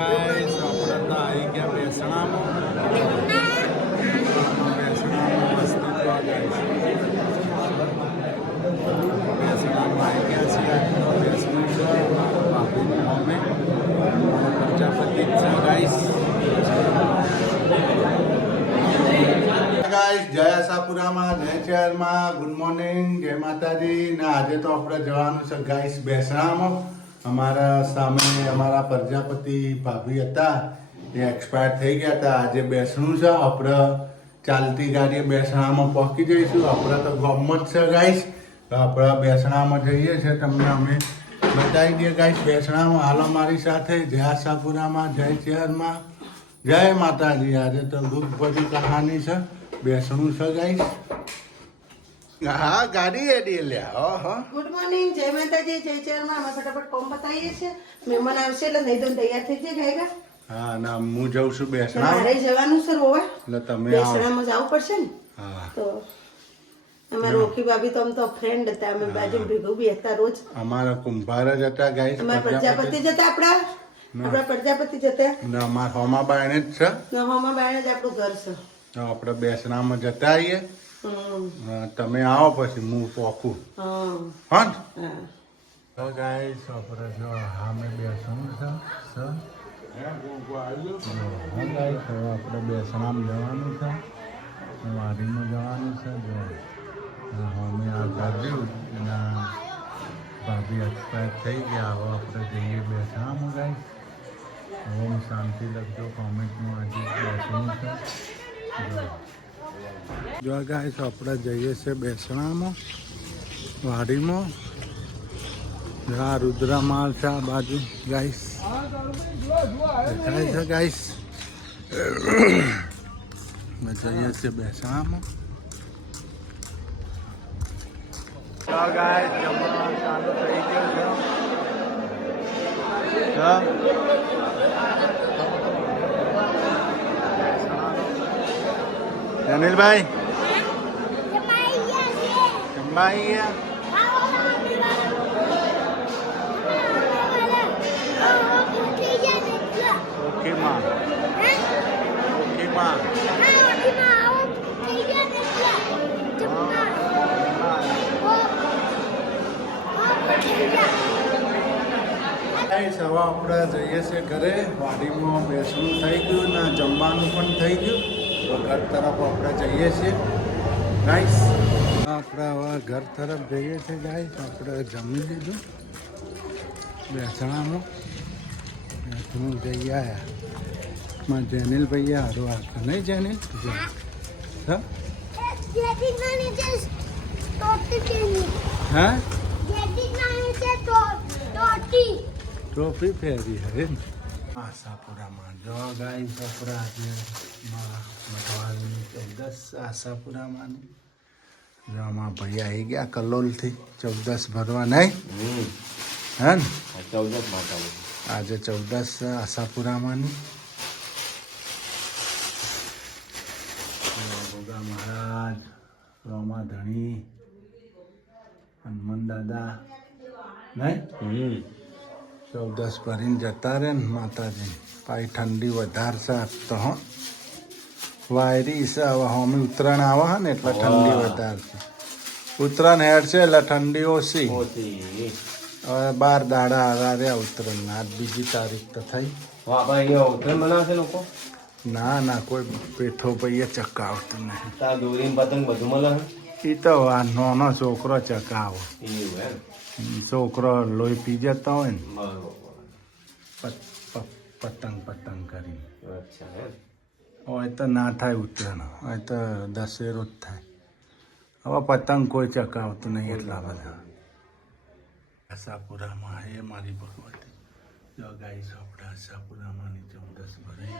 Guys આપણે તો આવી ગયા બેસણામાં બેસણામાં મસ્તી તો ગાઈસ બેસણામાં આવી ગયા છીએ બેસણું છે ભાભીનું અમે પ્રજાપતિ જ છે ગાઈસ જય આશાપુરામાં જય શહેરમાં ગુડ મોર્નિંગ જય માતાજી ને આજે તો આપણે જવાનું છે ગાઈસ બેસણામાં અમારા સામે અમારા પ્રજાપતિ ભાભી હતા એ એક્સપાયર થઈ ગયા હતા આજે બેસણું છે આપણે ચાલતી ગાડીએ બેસણામાં પહોંચી જઈશું આપણે તો ગામમાં જ છે ગાઈસ આપણે બેસણામાં જઈએ છીએ તમને અમે બતાવી દઈએ ગાઈસ બેસણામાં હાલ અમારી સાથે જય આશાપુરામાં જય શહેરમાં જય માતાજી આજે તો દુઃખ ભરી કહાની છે બેસણું છે ગાઈસ હા ગાડી એડી લ્યા ઓહો ગુડ મોર્નિંગ જય માતાજી જય ચેરમાં અમે ફટાફટ કોમ બતાવીએ છીએ મહેમાન આવશે એટલે નહીં તો તૈયાર થઈ જાય ગાયગા હા ના હું જઉં છું બેસણા મારે જવાનું છે રોવા એટલે તમે બેસણામાં જવું પડશે ને હા તો અમારા રોકી ભાભી તો આમ તો ફ્રેન્ડ હતા અમે બાજુ ભેગું બી હતા રોજ અમારા કુંભાર જ હતા ગાઈસ અમારા પ્રજાપતિ જતા આપણા પ્રજાપતિ જતા ને અમારા હોમા બાયણે જ છે નહોમાં બાયણે જ આપણું ઘર છે તો આપણે બેસણામાં જતા આવીએ તમે આવો પછી હું પોકું હા તો ગાઈસ આપણે જો સામે બેસણું છે આપણે બેસણામાં જવાનું છે વાડીમાં જવાનું છે જો અમે આ કર્યું એના ભાભી એક્સપાયર થઈ ગયા હવે આપણે જઈએ બેસણામાં ગાઈસ ઓમ શાંતિ લખજો કોમેન્ટમાં આજે બેસણું છે જો ગાઈસ આપણે જઈએ છીએ બેસણામાં વાડીમાં આ રુદ્રમાલ છે આ બાજુ ગાઈસ દેખાય છે ગાઈસ જઈએ છીએ બેસણામાં ગાઈસ જમવાનું ચાલુ થઈ ગયું છે અનિલભાઈ જમવા ઓકે માં ઓકે માં હવે આપણે જઈએ છીએ ઘરે વાડીમાં બેસણું થઈ ગયું ને જમવાનું પણ થઈ ગયું તો ઘર તરફ આપણે જઈએ છીએ ગાઈસ આપણે હવે ઘર તરફ જઈએ છીએ ગાઈસ આપણે જમી લીધું બેસણામાં બેસણું જઈ આવ્યા માં જેનિલ ભાઈ હારું આ નહીં જેનિલ હા ટ્રોફી ફેરી હે ને આશાપુરામાં જો ગાઈસ આપણે આજે મઢવાળીની 14 આશાપુરામાંની જો આમાં ભાઈ આવી ગયા કલોલથી 14 ભરવા નહીં હે ને 14 આજે 14 આશાપુરામાંની ગોગા મહારાજ રોમા ધણી હનુમાન દાદા નહીં 14 ભરીને જતા રહે ને માતાજી પાછી ઠંડી વધારશે તો હો વાયરી છે હવે હોમી ઉત્તરાયણ આવે છે ને એટલે ઠંડી વધારશે ઉત્તરાયણ હેડ છે એટલે ઠંડી ઓછી હવે 12 દાડા આવ્યા રહ્યા ઉત્તરાયણ આજ બીજી તારીખ તો થઈ ના ના કોઈ પેઠો પૈયે ચકાવતું નહીં એ તો આ નાનો છોકરો ચકાવો છોકરો લોહી પી જતા હોય ને પતંગ કરી હોય તો ના થાય ઉત્તરાયણ હોય તો દશેરો જ થાય હવે પતંગ કોઈ ચકાવતું નહીં એટલા બધા આશાપુરામાં હે મારી ભગવતી જો ગાઈસ આપણે આશાપુરામાંની 14 ભરાઈ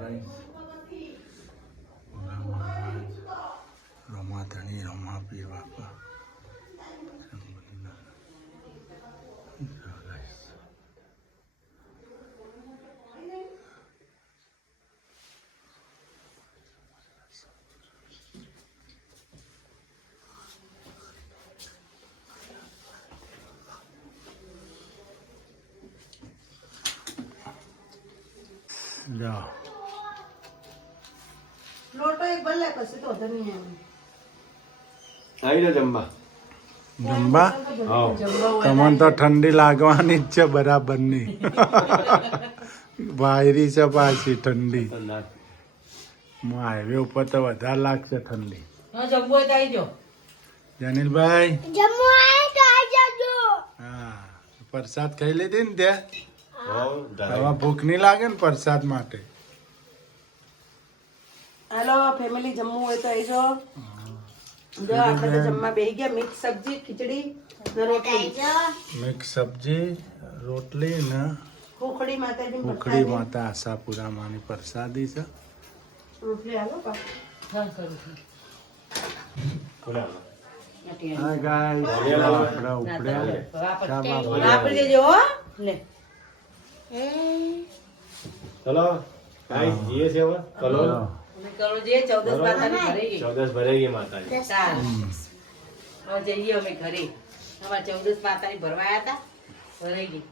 ગઈ રમા ધણી રમા પીર બાપા જો લોટો એક ભલે પછી તો વધુ નહીં આવે. આવી જાઓ જમવા. જમવા હા. તમને તો ઠંડી લાગવાની જ છે બરાબરની વાયરી છે પાછી ઠંડી હાઈવે ઉપર તો વધારે લાગશે ઠંડી. જનીલભાઈ હા પ્રસાદ ખાઈ લીધી ને ત્યાં હવે ભૂખ નહીં લાગે ને પ્રસાદ માટે. હાલો ફેમિલી જમવું હોય તો આવી જાઓ. જો આપણે તો જમવા બેસી ગયા. મિક્સ સબ્જી ખીચડી ને રોટલી. મિક્સ સબ્જી રોટલી ને ખોખડી માતાજી ઉખડી માતા આશાપુરા માની પ્રસાદી છે. રોટલી હાલો બા. હા ગાઈસ આપણા ઉપડ્યા ચા બાપા. વાપરી દેજો હો. લે ચલો ગાઈસ જઈએ છે હવે. ચલો અમે કરો જે 14 માતાની ઘરે ગઈ. 14 ભરાઈ ગઈ માતાજી. ચાલ હવે જઈએ અમે ઘરે. અમારે 14 માતાની ભરવા આવ્યા હતા. ભરાઈ ગઈ.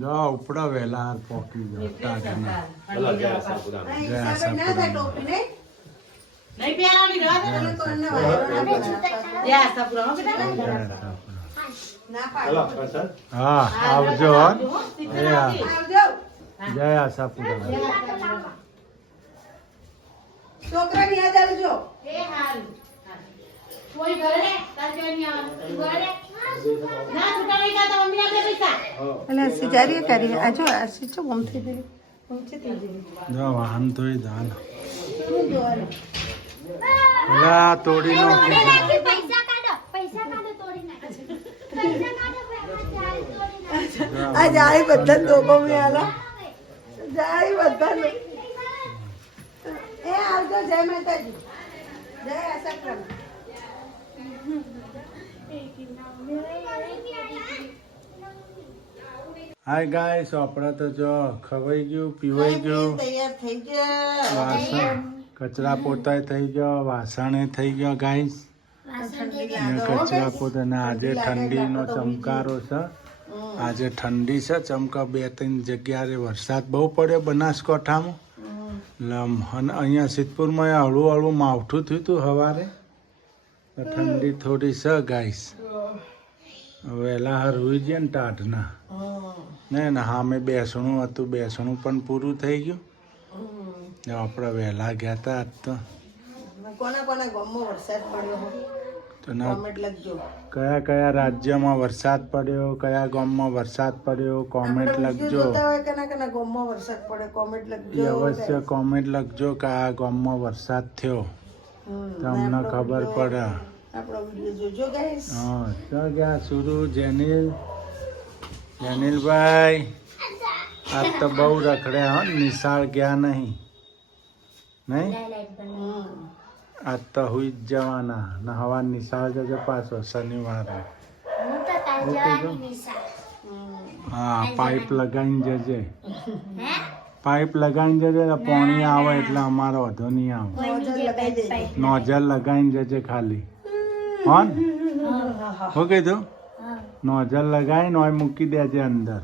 જો ઉપડો વહેલા હાર પોકી જાઓ ટાઢના. ચલો જય આશાપુરા. નહીં, હિસાબે ના થાય ટોપી નહીં. નહીં પહેરવાની રહેવા દે. તમે કોણને વાયરો ના બનાવતા. જય આશાપુરા હો બેટા. જય આશાપુરા. ના ચલો પાડો. પ્રસાદ. હા આવજો હો. સીધું એ હા. આવજો. જય આશાપુરા. છોકરાને યાદ આવજો. અલા સિજારી કરી આજો આ સિચો ગમતી દે ગમતી દે જો વાહન તોય દાન શું જોવાનું ઓલા તોડી નાખી પૈસા કાઢો તોડી નાખો. આ જાય બધા ધોકો મે આલા જાય બધા એ આવજો જય માતાજી જય આશાપુરા. હાય ગાઈસ આપણે તો જો ખવાઈ ગયું પીવાઈ ગયું તૈયાર થઈ ગયા. વાસણ કચરા પોતાય થઈ ગયો વાસણે થઈ ગયો ગાઈસ. કચરા પોતાને આજે ઠંડીનો ચમકારો છે. આજે ઠંડી છે ચમકા 2-3 જગ્યાએ વરસાદ બહુ પડ્યો બનાસકાંઠામાં અને અહીંયા સિદ્ધપુરમાં હળવું હળવું માવઠું થયું હતું સવારે તો ઠંડી થોડી છે ગાઈસ. વહેલા હરવી ગયા ને ટાઢના ને સામે બેસણું હતું બેસણું પણ પૂરું થઈ ગયું. આપણે વહેલા ગયા હતા આજ તો. કોના કોના ગામમાં વરસાદ પડ્યો તો ના કોમેન્ટ લખજો. કયા કયા રાજ્યમાં વરસાદ પડ્યો કયા ગામમાં વરસાદ પડ્યો કોમેન્ટ આપણે લખજો. જોતા હોય કના કના ગામમાં વરસાદ પડે કોમેન્ટ એ લખજો. અવશ્ય કોમેન્ટ લખજો કે આ ગામમાં વરસાદ થયો તમને ખબર પડે. આપણો વિડીયો જોજો ગાઈસ. હા તો ગયા સુરુ જેનિલભાઈ આજ તો બહુ રખડ્યા હો નિશાળ ગયા નહીં આજ તો હુઈ જ જવાના ને હવા નિશાળ જજે પાછો શનિવારે. હા પાઇપ લગાવીને જજે પાઇપ લગાવીને જજે તો પાણી આવે એટલે અમારો વધુ નહીં આવે. નોઝલ લગાઈ દેજો. નોઝલ લગાવીને જજે ખાલી હોન શું કીધું નોઝલ લગાવીને હોય મૂકી દેજે અંદર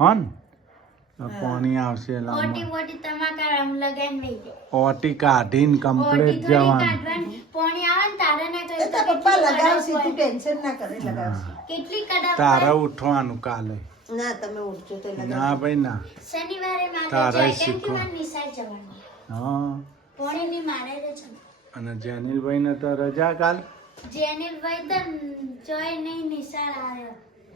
હોન તો પાણી આવશે એટલે ઓટી કાઢીને કમ્પ્લીટ જવાનું. એ તો પપ્પા લગાવશે તું ટેન્શન ના કરે લગાવશે. તારા ઉઠવાનું કાલે. ના તમે ઉઠજો તો લગાવજો. ના ભાઈ ના તારા શીખો. હા અને જેનિલભાઈ ને તો રજા કાલ. જેનિલભાઈ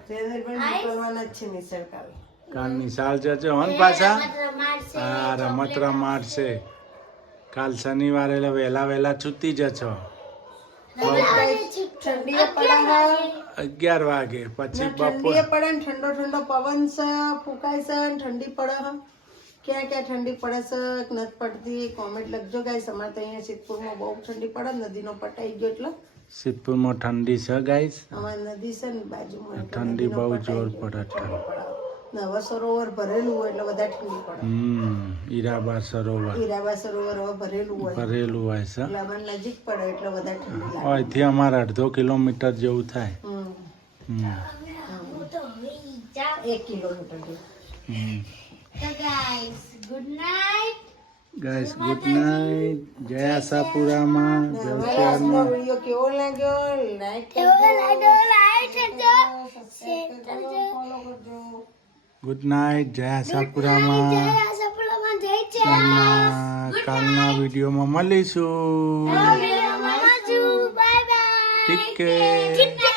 મોકલવાના જ છે નિસળ કાલે. કાલ નિશાળ જજો હોન પાછા. હા રમત રમાડશે કાલ શનિવારે એટલે વહેલા છૂટી જશો. ઠંડીએ પડે હે. 11 વાગે પછી ઠંડીએ બપોર પડે ને ઠંડો ઠંડો પવન છે ફૂંકાય છે ને ઠંડી પડે હે. ક્યાં ક્યાં ઠંડી પડે છે કે નથી પડતી કોમેન્ટ લખજો ગાઈસ. અમારે તો અહીંયા સિદ્ધપુરમાં બહુ ઠંડી પડે નદીનો પટાઈ ગયો એટલે સિદ્ધપુરમાં ઠંડી છે ગાઈસ. અમારી નદી છે ને બાજુમાં એટલે ઠંડી નદીનો બહુ પટાઈ જોર ગયો. પડે છે. ને હવે સરોવર ભરેલું હોય એટલે વધારે ઠંડી પડે. હીરાબા સરોવર હીરાબા સરોવર હવે ભરેલું હોય ભરેલું હોય છે. એટલે અમારે નજીક પડે એટલે વધારે ઠંડી લાગે. અહીંથી અમારે 1.5 કિલોમીટર જેવું થાય. હમ. હમ. 1 કિલોમીટર જેવું. હમ. તો guys good night. Guys good night. જય આશાપુરામાં ને અમારો આજનો વિડીયો કેવો લાગ્યો લાઈક કરજો લાઈક કરજો, સબસ્ક્રાઇબ કરજો ફોલો કરજો. Good night. જય આશાપુરામાં. આશાપુરામાં જય છે. કાલના વિડીયોમાં મળીશું. Bye bye. ઠીક છે.